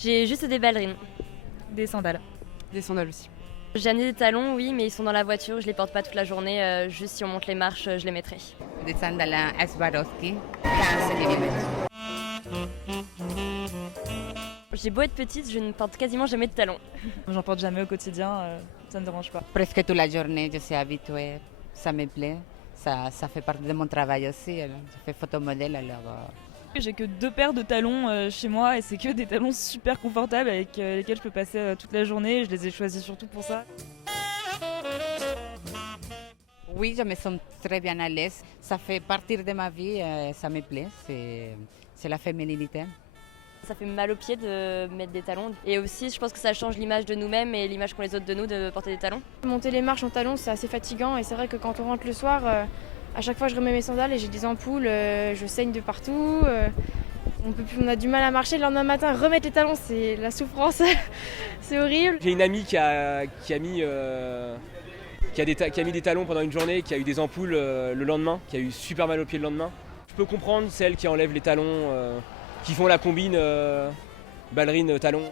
J'ai juste des ballerines. Des sandales. Des sandales aussi. J'ai amené des talons, oui, mais ils sont dans la voiture, je les porte pas toute la journée, juste si on monte les marches, je les mettrai. Des sandales Swarovski, 15 mm. J'ai beau être petite, je ne porte quasiment jamais de talons. J'en porte jamais au quotidien, ça ne me dérange pas. Presque toute la journée, je suis habituée, ça me plaît. Ça fait partie de mon travail aussi. Je fais photomodèle alors. J'ai que 2 paires de talons chez moi et c'est que des talons super confortables avec lesquels je peux passer toute la journée. Je les ai choisis surtout pour ça. Oui, je me sens très bien à l'aise. Ça fait partie de ma vie, ça me plaît. C'est la féminité. Ça fait mal aux pieds de mettre des talons. Et aussi, je pense que ça change l'image de nous-mêmes et l'image qu'ont les autres de nous de porter des talons. Monter les marches en talons, c'est assez fatigant et c'est vrai que quand on rentre le soir, à chaque fois je remets mes sandales et j'ai des ampoules, je saigne de partout. On a du mal à marcher. Le lendemain matin, remettre les talons, c'est la souffrance. C'est horrible. J'ai une amie qui a mis des talons pendant une journée, qui a eu des ampoules le lendemain, qui a eu super mal aux pieds le lendemain. Je peux comprendre celles qui enlèvent les talons, qui font la combine ballerine talons.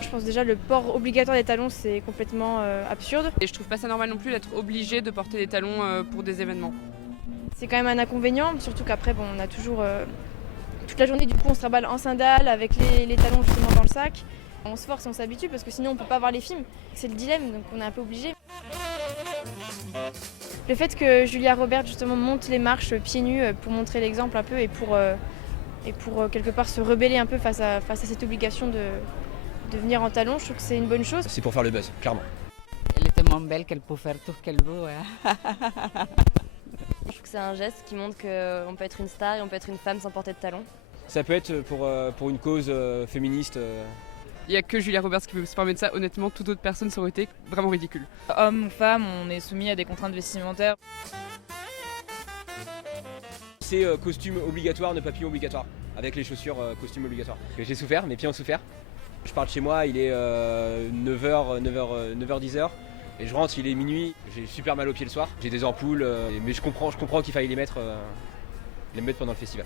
Je pense déjà le port obligatoire des talons, c'est complètement absurde. Et je trouve pas ça normal non plus d'être obligé de porter des talons pour des événements. C'est quand même un inconvénient, surtout qu'après on a toujours toute la journée, du coup on se raballe en sandales avec les talons justement dans le sac. On se force, on s'habitue parce que sinon on peut pas voir les films. C'est le dilemme, donc on est un peu obligé. Le fait que Julia Roberts justement monte les marches pieds nus pour montrer l'exemple un peu et pour quelque part se rebeller un peu face à cette obligation de venir en talons, je trouve que c'est une bonne chose. C'est pour faire le buzz, clairement. Elle est tellement belle qu'elle peut faire tout ce qu'elle veut. Je trouve que c'est un geste qui montre qu'on peut être une star et on peut être une femme sans porter de talons. Ça peut être pour une cause féministe. Il n'y a que Julia Roberts qui peut se permettre ça. Honnêtement, toute autre personne, ça aurait été vraiment ridicule. Homme ou femme, on est soumis à des contraintes vestimentaires. C'est costume obligatoire, ne papillon obligatoire. Avec les chaussures costume obligatoire. J'ai souffert, mes pieds ont souffert. Je pars de chez moi, il est 9h, 10h. Et je rentre, il est minuit. J'ai super mal aux pieds le soir. J'ai des ampoules, mais je comprends qu'il faille les mettre pendant le festival.